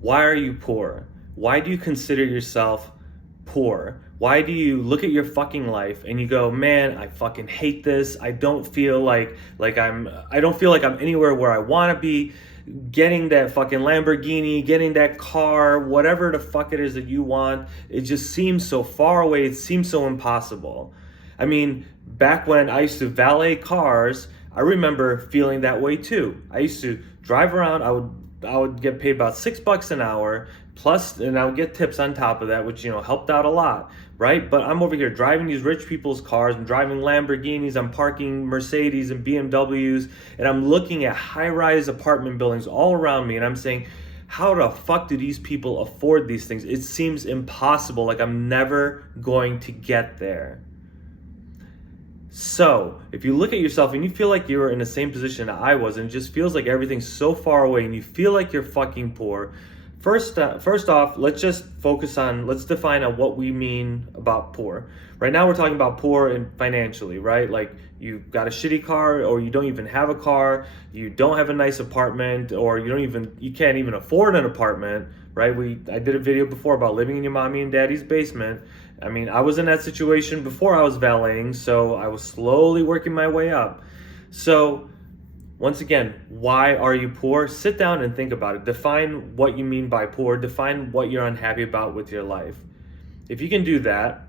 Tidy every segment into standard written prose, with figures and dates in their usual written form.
Why are you poor? Why do you consider yourself poor? Why do you look at your fucking life and you go, man, I fucking hate this. I don't feel I don't feel like I'm anywhere where I want to be. Getting that fucking Lamborghini, getting that car, whatever the fuck it is that you want, it just seems so far away. It seems so impossible. I mean, back when I used to valet cars, I remember feeling that way too. I used to drive around. I would get paid about $6 an hour plus, and I would get tips on top of that, which helped out a lot, right? But I'm over here driving these rich people's cars. I'm driving Lamborghinis. I'm parking Mercedes and BMWs, and I'm looking at high-rise apartment buildings all around me, and I'm saying, how the fuck do these people afford these things? It seems impossible. Like I'm never going to get there. So, if you look at yourself and you feel like you're in the same position that I was, and it just feels like everything's so far away, and you feel like you're fucking poor, first off, let's define on what we mean about poor. Right now, we're talking about poor and financially, right? Like you got a shitty car, or you don't even have a car, you don't have a nice apartment, or you can't even afford an apartment, right? I did a video before about living in your mommy and daddy's basement. I mean, I was in that situation before I was valeting, so I was slowly working my way up. So, once again, why are you poor? Sit down and think about it. Define what you mean by poor. Define what you're unhappy about with your life. If you can do that,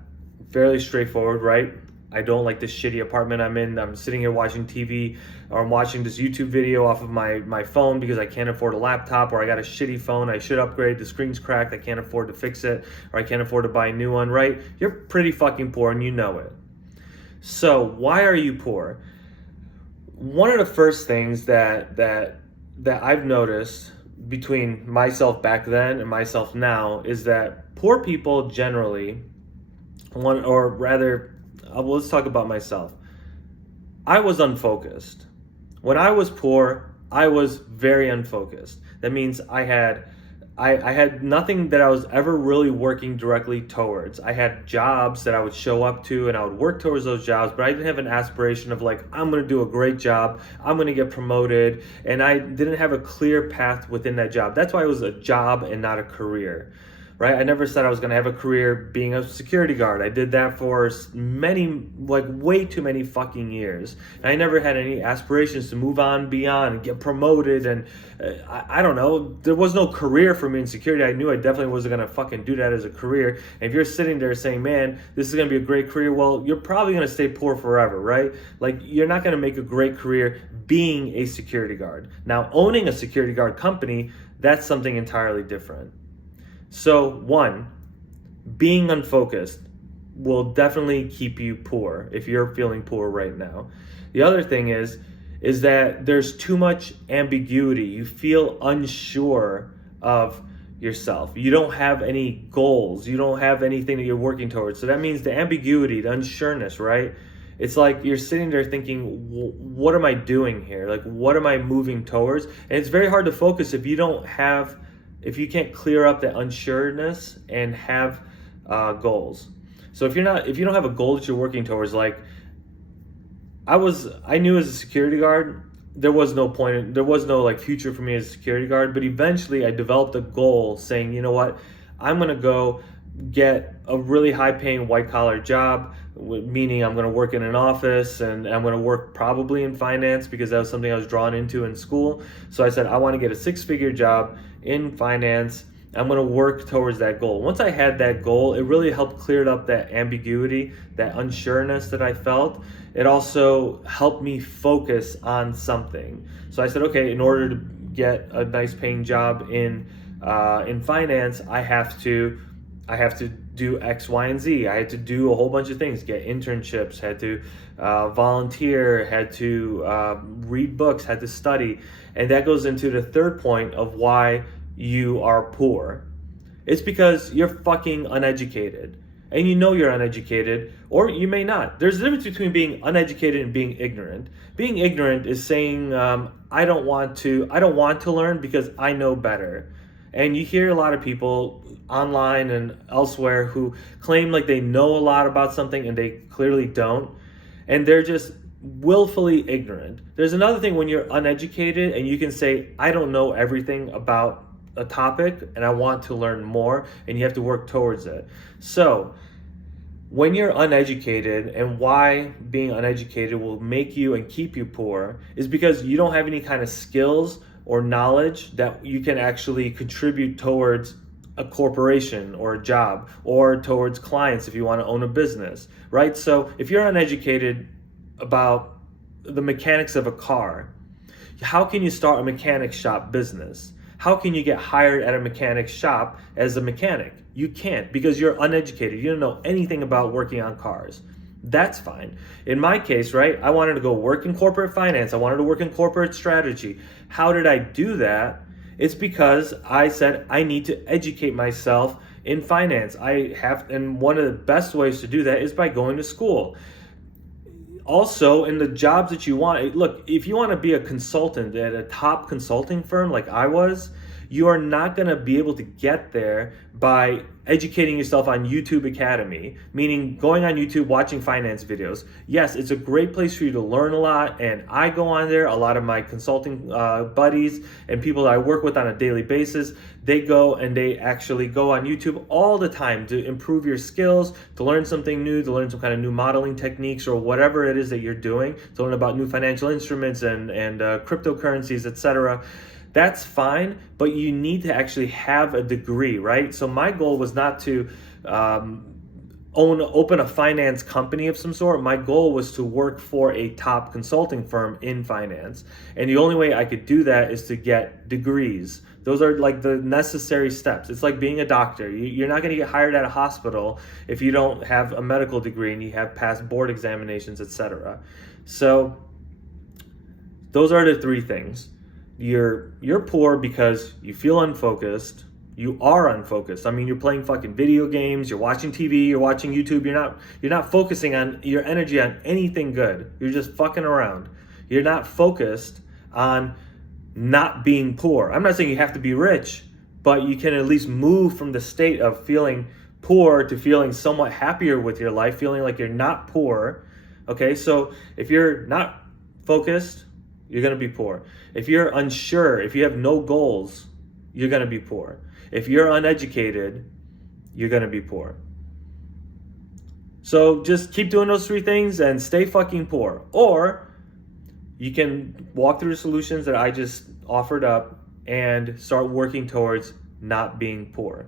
fairly straightforward, right? I don't like this shitty apartment I'm in. I'm sitting here watching TV, or I'm watching this YouTube video off of my phone because I can't afford a laptop, or I got a shitty phone. I should upgrade. The screen's cracked. I can't afford to fix it, or I can't afford to buy a new one, right? You're pretty fucking poor and you know it. So why are you poor? One of the first things that I've noticed between myself back then and myself now is that poor people generally, let's talk about myself. I was unfocused. When I was poor, I was very unfocused. That means I had nothing that I was ever really working directly towards. I had jobs that I would show up to and I would work towards those jobs, but I didn't have an aspiration of like, I'm going to do a great job, I'm going to get promoted, and I didn't have a clear path within that job. That's why it was a job and not a career. Right? I never said I was going to have a career being a security guard. I did that for way too many fucking years. And I never had any aspirations to move on beyond and get promoted. And I don't know. There was no career for me in security. I knew I definitely wasn't going to fucking do that as a career. And if you're sitting there saying, man, this is going to be a great career, well, you're probably going to stay poor forever, right? Like, you're not going to make a great career being a security guard. Now, owning a security guard company, that's something entirely different. So, one, being unfocused will definitely keep you poor if you're feeling poor right now. The other thing is that there's too much ambiguity. You feel unsure of yourself. You don't have any goals. You don't have anything that you're working towards. So that means the ambiguity, the unsureness, right? It's like you're sitting there thinking, what am I doing here? Like, what am I moving towards? And it's very hard to focus if you can't clear up that unsureness and have goals. So if you don't have a goal that you're working towards, like I knew as a security guard, there was no like future for me as a security guard, but eventually I developed a goal saying, you know what, I'm gonna go get a really high paying white collar job, meaning I'm going to work in an office and I'm going to work probably in finance because that was something I was drawn into in school. So I said, I want to get a 6-figure job in finance. I'm going to work towards that goal. Once I had that goal, it really helped clear up that ambiguity, that unsureness that I felt. It also helped me focus on something. So I said, okay, in order to get a nice paying job in finance, I have to do X, Y, and Z. I had to do a whole bunch of things, get internships, had to volunteer, had to read books, had to study. And that goes into the third point of why you are poor. It's because you're fucking uneducated. And you know you're uneducated, or you may not. There's a difference between being uneducated and being ignorant. Being ignorant is saying, I don't want to learn because I know better. And you hear a lot of people online and elsewhere who claim like they know a lot about something and they clearly don't. And they're just willfully ignorant. There's another thing when you're uneducated and you can say, I don't know everything about a topic and I want to learn more, and you have to work towards it. So when you're uneducated, and why being uneducated will make you and keep you poor is because you don't have any kind of skills or knowledge that you can actually contribute towards a corporation or a job, or towards clients if you want to own a business, right? So if you're uneducated about the mechanics of a car, how can you start a mechanic shop business? How can you get hired at a mechanic shop as a mechanic? You can't, because you're uneducated. You don't know anything about working on cars. That's fine. In my case, right, I wanted to go work in corporate finance. I wanted to work in corporate strategy. How did I do that? It's because I said I need to educate myself in finance. And one of the best ways to do that is by going to school. Also, in the jobs that you want, look, if you want to be a consultant at a top consulting firm like I was, you are not going to be able to get there by educating yourself on YouTube Academy, meaning going on YouTube, watching finance videos. Yes, it's a great place for you to learn a lot, and I go on there. A lot of my consulting buddies and people that I work with on a daily basis, they go and they actually go on YouTube all the time to improve your skills, to learn something new, to learn some kind of new modeling techniques or whatever it is that you're doing, to learn about new financial instruments and cryptocurrencies, etc. That's fine, but you need to actually have a degree, right? So my goal was not to open a finance company of some sort. My goal was to work for a top consulting firm in finance. And the only way I could do that is to get degrees. Those are like the necessary steps. It's like being a doctor. You're not going to get hired at a hospital if you don't have a medical degree and you have passed board examinations, etc. So those are the three things. You're poor because you feel unfocused. You are unfocused. I mean, you're playing fucking video games, you're watching TV, you're watching YouTube. You're not focusing on your energy on anything good. You're just fucking around. You're not focused on not being poor. I'm not saying you have to be rich, but you can at least move from the state of feeling poor to feeling somewhat happier with your life, feeling like you're not poor. Okay, so if you're not focused, you're going to be poor. If you're unsure, if you have no goals, you're going to be poor. If you're uneducated, you're going to be poor. So just keep doing those three things and stay fucking poor. Or you can walk through the solutions that I just offered up and start working towards not being poor.